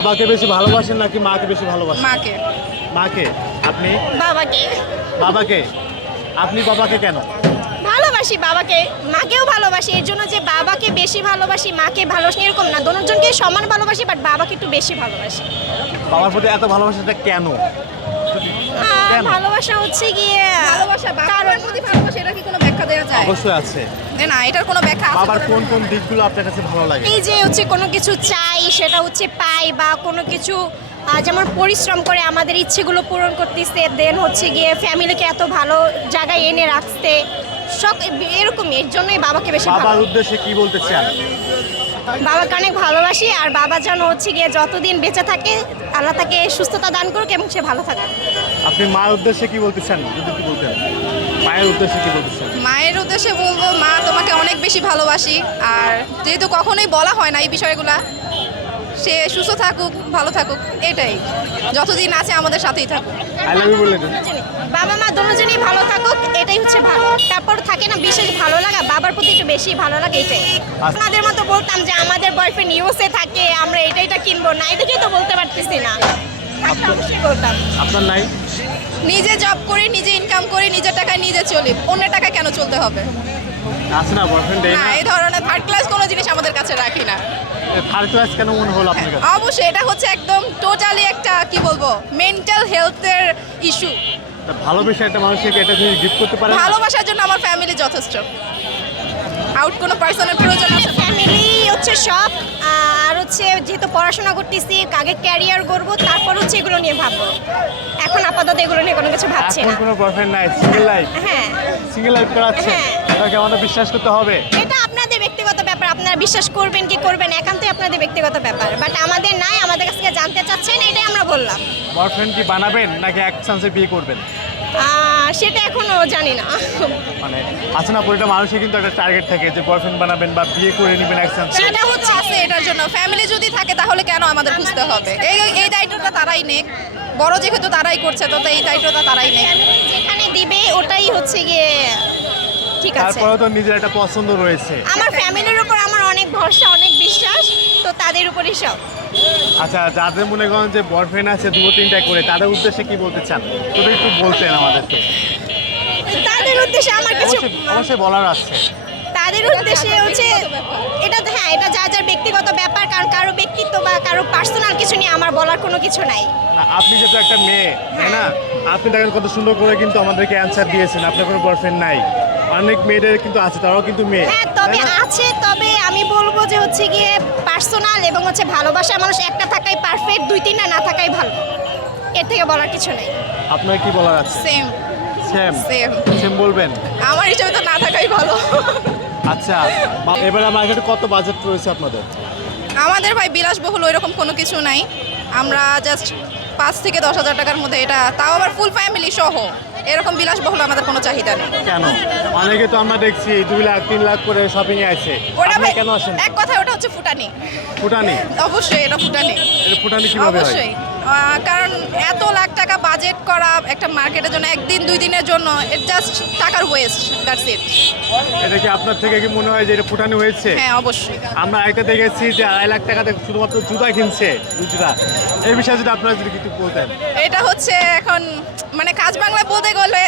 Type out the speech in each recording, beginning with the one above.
বাবাকে বেশি ভালোবাসেন নাকি মাকে বেশি ভালোবাসেন? মাকে। মাকে। আপনি? বাবাকে বাবাকে। আপনি বাবাকে কেন? ভালোবাসি বাবাকে, মাকেও ভালোবাসি। এর জন্য যে বাবাকে বেশি ভালোবাসি মাকে ভালোবাসি এরকম না, দুজনকে সমান ভালোবাসি, বাট বাবাকে একটু বেশি ভালোবাসি। বাবার প্রতি এত ভালোবাসাটা কেন? কেন? ভালোবাসা হচ্ছে গিয়ে ভালোবাসা বাবার প্রতি ভালোবাসা, এটা কি কোনো ব্যাখ্যা দেওয়া যায়? অবশ্যই আছে। না, এটার কোনো ব্যাখ্যা আছে? বাবার কোন কোন দিকগুলো আপনার কাছে ভালো লাগে? এই যে হচ্ছে কোনো কিছু চাই সেটা হচ্ছে পাই, বা কোনো কিছু যেমন পরিশ্রম করে আমাদের ইচ্ছেগুলো পূরণ করতেছে, দেন হচ্ছে গিয়ে ফ্যামিলিকে এত ভালো জায়গায় এনে রাখতে, সব এরকম। এর জন্যই বাবাকে বেশি বাবার ভালো। উদ্দেশ্যে কি বলতে চান? বাবাকে অনেক ভালোবাসি, আর বাবা যেন হচ্ছে গিয়ে যতদিন বেঁচে থাকে আল্লাহ তাকে সুস্থতা দান করুক এবং সে ভালো থাকে। আপনি মার উদ্দেশ্যে কি বলতে চান যদি একটু বলতেন? মায়ের উদ্দেশ্যে কি বলতে চান? মায়ের উদ্দেশ্যে বলবো, মা তোমাকে অনেক বেশি ভালোবাসি। আর যেহেতু কখনোই বলা হয় না এই বিষয়গুলা, সে সুস্থ থাকুক, ভালো থাকুক, এটাই। যতদিন আছে আমাদের সাথেই থাকুক। আই লাভ ইউ বলে দেন। বাবা মা দুজনেই ভালো থাকুক, এটাই হচ্ছে ভালো। তারপর থাকে না বিশেষ ভালো লাগা, বাবার প্রতি একটু বেশি ভালো লাগে, এটাই। আমাদের মতো বলতাম যে আমাদের বয়ফ্রেন্ড ইউএসএ থাকে, আমরা এটাইটা কিনবো না, এদিকেই তো বলতে পারতেছি না। অবশ্যই বলতাম। আপনার নাই? নিজে জব করি, নিজে ইনকাম করি, নিজের টাকায় নিজে চলি, অন্যের টাকায় কেন চলতে হবে? আছে না বয়ফ্রেন্ড? না, এই ধরনের থার্ড ক্লাস কোনো জিনিস আমাদের কাছে রাখি না। থার্ড ক্লাস কেন মনে হলো আপনার কাছে? অবশ্যই এটা হচ্ছে একদম টোটালি একটা কি বলবো, মেন্টাল হেলথের ইস্যু। তা ভালোবেসে একটা মানুষকে এটা যদি গিফট করতে পারেন? ভালোবাসার জন্য আমার ফ্যামিলি যথেষ্ট। আউট কোনো পার্সনের প্রয়োজন আছে? ফ্যামিলি হচ্ছে সব। আর হচ্ছে যেহেতু পড়াশোনা করতেছি, আগে ক্যারিয়ার গড়বো, তারপর হচ্ছে এগুলো নিয়ে ভাববো। এখন আপাতত এগুলো নিয়ে কোনো কিছু ভাবছি এখন না। কোনো বয়ফ্রেন্ড নাই, সিঙ্গেল লাইফ? হ্যাঁ, সিঙ্গেল লাইফ করাচ্ছে? হ্যাঁ। এটাকে আমাদের বিশ্বাস করতে হবে? এটা আপনাদের ব্যক্তিগত ব্যাপার, আপনারা বিশ্বাস করবেন কি করবেন একান্তই আপনাদের ব্যক্তিগত ব্যাপার, বাট আমাদের নাই। আমাদের কাছ থেকে জানতে চাচ্ছেন, এটাই আমরা বললাম। বয়ফ্রেন্ড কি বানাবেন নাকি এক চান্সে বিয়ে করবেন? সেটা এখনো জানি না। মানে আছে না, প্রতিটা মানুষের কিন্তু একটা টার্গেট থাকে যে বয়ফ্রেন্ড বানাবেন বা বিয়ে করে নেবেন এক চান্সে। সেটা হচ্ছে আছে এটার জন্য। ফ্যামিলি যদি থাকে তাহলে কেন আমাদের খুঁজতে হবে? এই দায়িত্বটা তারাই নেক। বড় যেহেতু তারাই করছে, তো এই দায়িত্বটা তারাই নেক। যেখানে দিবে ওটাই হচ্ছে গিয়ে ঠিক আছে। তারপরেও তো নিজের একটা পছন্দ রয়েছে। আমার ফ্যামিলির উপর আমার অনেক ভরসা, অনেক বিশ্বাস, তো তাদের উপরই সব। আচ্ছা, যাদের মনে করেন যে বয়ফ্রেন্ড আছে দুটো তিনটা করে, তাদের উদ্দেশ্যে কি বলতে চান যদি একটু বলতেন আমাদেরকে? তাদের উদ্দেশ্যে আমার কিছু অবশ্যই অবশ্যই বলার আছে। তাদের উদ্দেশ্যে হচ্ছে এটা, হ্যাঁ, এটা যার যার ব্যক্তিগত ব্যাপার, কারণ কারো ব্যক্তিত্ব বা কারো পার্সোনাল কিছু নিয়ে আমার বলার কোনো কিছু নাই। না, আপনি যেহেতু একটা মেয়ে, তাই না? আপনি দেখেন কত সুন্দর করে কিন্তু আমাদেরকে অ্যান্সার দিয়েছেন, আপনার কোনো বয়ফ্রেন্ড নাই। অনেক মেয়েদের কিন্তু আছে, তারাও কিন্তু মেয়ে। হ্যাঁ, তবে তাই না? আছে, তবে আমি বলবো যে হচ্ছে গিয়ে পার্সোনাল এবং হচ্ছে ভালোবাসা মানুষ একটা থাকাই পারফেক্ট, দুই তিনটা না থাকাই ভালো। এর থেকে বলার কিছু নেই। আপনার কি বলার আছে? Same same same. সেম বলবেন? আমার হিসেবে তো না থাকাই ভালো। আচ্ছা, এবার মার্কেটে কত বাজেট রয়েছে আপনাদের? আমাদের ভাই বিলাসবহুল ওইরকম কোনো কিছু নাই। আমরা জাস্ট 5 থেকে 10,000 টাকার মধ্যে, এটা তাও আবার ফুল ফ্যামিলি সহ, এরকম বিলাসবহুল আমাদের কোনো চাহিদা নেই। কেন? অনেকে তো আমরা দেখছি 2 লাখ 3 লাখ করে শপিং এ আছে। ওটা আপনি ভাই কেন আসেন? এক কথায় ওটা হচ্ছে ফুটানি। ফুটানি? অবশ্যই এটা ফুটানি। এটা ফুটানি কিভাবে হয়? অবশ্যই কারণ এত লাখ টাকা বাজেট করা একটা মার্কেটের জন্য, একদিন দুই দিনের জন্য, ইট জাস্ট টাকার ওয়েস্ট, দ্যাটস ইট। এটা কি আপনার থেকে কি মনে হয় যে এটা ফুটানি হয়েছে? হ্যাঁ, অবশ্যই। আমরা একটা দেখেছি যে 2.5 লাখ টাকাতে শুধুমাত্র জুতা কিনছে, জুতা। এই বিষয়ে যদি আপনারা যদি কিছু বলতেন। এটা হচ্ছে এখন মানে কাজ বাংলায় বলতে গেলে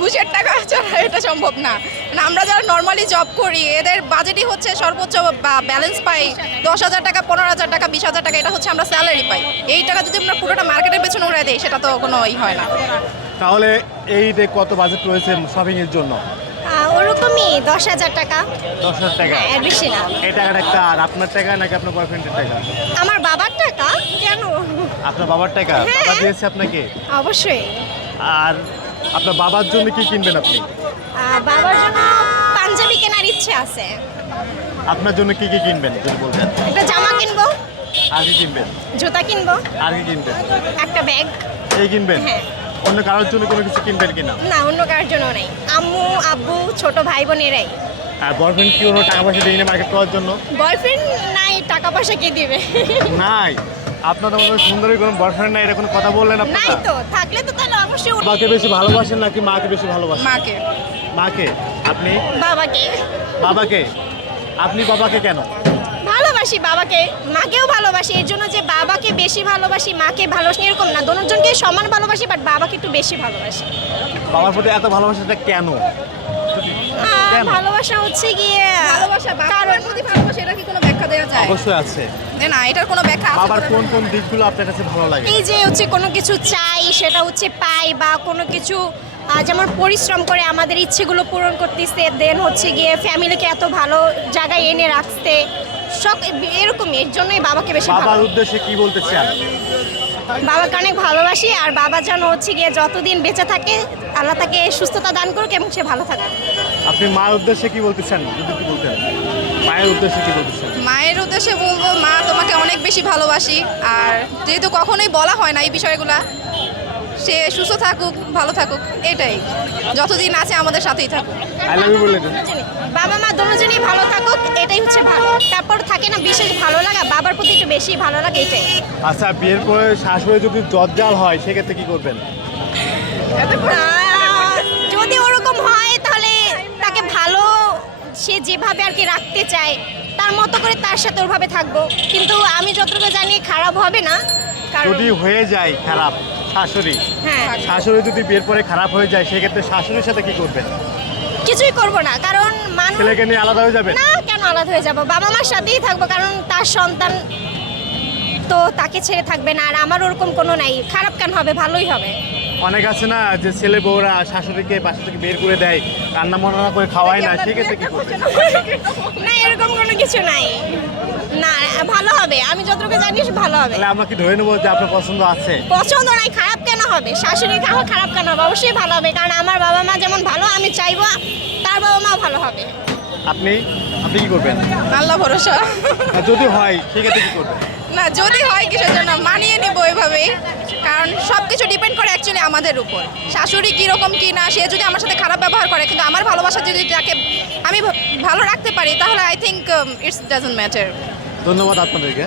ঘুষের টাকা ছাড়া এটা সম্ভব না। মানে আমরা যারা নর্মালি জব করি, এদের বাজেটই হচ্ছে সর্বোচ্চ ব্যালেন্স পাই 10,000 টাকা, 15,000 টাকা, 20,000 টাকা, এটা হচ্ছে আমরা স্যালারি পাই। এই টাকা যদি আমরা পুরোটা মার্কেটের পেছনে উড়াই দিই, সেটা তো কোনো হয় না। তাহলে এই যে কত বাজেট রয়েছে শপিং এর জন্য? ওরকমই 10,000 টাকা। 10,000 টাকা? হ্যাঁ, এর বেশি না। এই টাকাটা আর আপনার টাকা নাকি আপনার বয়ফ্রেন্ডের টাকা? আমার বাবার টাকা। কেন? আপনার বাবার টাকা? হ্যাঁ। বাবা দিয়েছে আপনাকে? অবশ্যই। আর আপনার বাবার জন্য কি কিনবেন আপনি? বাবার জন্য পাঞ্জাবি কেনার ইচ্ছে আছে। আপনার জন্য কি কি কিনবেন যদি বলতেন? একটা জামা কিনবো, আর কি কিনবেন? জুতা কিনবো, আর কি কিনবেন? একটা ব্যাগ। এই কিনবেন? হ্যাঁ। অন্য কারোর জন্য কোনো কিছু কিনবেন কিনা? না, অন্য কারোর জন্য নেই। আম্মু, আব্বু, ছোট ভাই বোন এরাই। আর বয়ফ্রেন্ড কি কোনো টাকা পয়সা দিয়ে মার্কেট করার জন্য? বয়ফ্রেন্ড নাই, টাকা পয়সা কে দিবে? নাই। আপনার মতো সুন্দরী কোনো বয়ফ্রেন্ড নাই, এটা কোনো কথা বললেন নাই আপনারা? তো, থাকলে তো তাহলে অবশ্যই। বাবাকে বেশি ভালোবাসেন নাকি মাকে বেশি ভালোবাসেন? মাকে। মাকে। আপনি? বাবাকে বাবাকে। আপনি বাবাকে কেন? ভালোবাসি। ভালোবাসি বাবাকে, মাকেও ভালোবাসি। এর জন্য যে বাবাকে বেশি ভালোবাসি, মাকে ভালোবাসি এরকম না, দুজনকে সমান ভালোবাসি, বাট বাবাকে একটু বেশি ভালোবাসি। বাবার প্রতি এত ভালোবাসাটা কেন? কেন? ভালোবাসা হচ্ছে গিয়ে ভালোবাসা বাবার প্রতি ভালোবাসা, এটা কি কোনো ব্যাখ্যা দেওয়া যায়? অবশ্যই আছে। না, এটার কোনো ব্যাখ্যা আছে? বাবার কোন কোন দিকগুলো আপনার কাছে ভালো লাগে? এই যে হচ্ছে কোনো কিছু চাই সেটা হচ্ছে পাই, বা কোনো কিছু যেমন পরিশ্রম করে আমাদের ইচ্ছেগুলো পূরণ করতেছে, দেন হচ্ছে গিয়ে ফ্যামিলিকে এত ভালো জায়গায় এনে রাখতে, সব এরকম। এর জন্যই বাবাকে বেশি বাবার ভালো, উদ্দেশ্যে কি বলতে চান? বাবাকে অনেক ভালোবাসি। আর বাবা যেন হচ্ছে গিয়ে যতদিন বেঁচে থাকে আল্লাহ তাকে সুস্থতা দান করুক এবং সে ভালো থাকে। আপনি মার উদ্দেশ্যে কি বলতে চান? যদি কি বলতেন, মায়ের উদ্দেশ্যে কি বলতে চান? মায়ের উদ্দেশ্যে বলবো, মা তোমাকে অনেক বেশি ভালোবাসি। আর যেহেতু কখনোই বলা হয় না এই বিষয়গুলা, সে সুস্থ থাকুক, ভালো থাকুক, এটাই। যতদিন আছে আমাদের সাথেই থাকুক। আই লাভ ইউ বলে দেন। বাবা মা দুজনেই ভালো থাকুক, এটাই হচ্ছে ভালো। তারপর থাকে না বিশেষ ভালো লাগা, বাবার প্রতি একটু বেশি ভালো লাগে, এটাই। আচ্ছা, বিয়ের পরে শাশুড়ি যদি দজ্জাল হয় সেক্ষেত্রে কি করবেন? যদি ওরকম হয় তাহলে তাকে ভালো, সে যেভাবে আর কি রাখতে চায় তার মতো করে তার সাথে ওরভাবে থাকবো, কিন্তু আমি যতটুকু জানি খারাপ হবে না। কারণ যদি হয়ে যায় খারাপ শাশুড়ি, হ্যাঁ, শাশুড়ি যদি বিয়ের পরে খারাপ হয়ে যায় সেক্ষেত্রে শাশুড়ির সাথে কি করবেন? কিছুই করব না, কারণ মানুষ ছেলেকে নিয়ে আলাদা হয়ে যাবেন? না, কেন আলাদা হয়ে যাব? বাবা মার সাথেই থাকবো, কারণ তার সন্তান তো তাকে ছেড়ে থাকবে না। আর আমার ওরকম কোনো নাই, খারাপ কেন হবে, ভালোই হবে। অনেক আছে না যে ছেলে বউরা শাশুড়িকে বাসা থেকে বের করে দেয়, রান্না বান্না করে খাওয়ায় না, সেক্ষেত্রে কি করবেন? না, এরকম কোনো কিছু নাই। না, ভালো হবে, আমি যতটুকু জানি ভালো হবে। তাহলে আমরা কি ধরে নেবো যে আপনার পছন্দ আছে? পছন্দ নাই, খারাপ কেন হবে? শাশুড়ি খাওয়া খারাপ কেন হবে? অবশ্যই ভালো হবে, কারণ আমার বাবা মা যেমন ভালো, আমি চাইবো তার বাবা মাও ভালো হবে। আপনি আপনি কি করবেন? আল্লাহ ভরসা। আর যদি হয় সেক্ষেত্রে কি করবেন? না, যদি হয় কিসের জন্য, মানিয়ে নিব এভাবেই। কারণ সব কিছু ডিপেন্ড করে অ্যাকচুয়ালি আমাদের উপর। শাশুড়ি কীরকম কি না, সে যদি আমার সাথে খারাপ ব্যবহার করে, কিন্তু আমার ভালোবাসা যদি তাকে আমি ভালো রাখতে পারি, তাহলে I think it's doesn't matter. ধন্যবাদ আপনাদেরকে।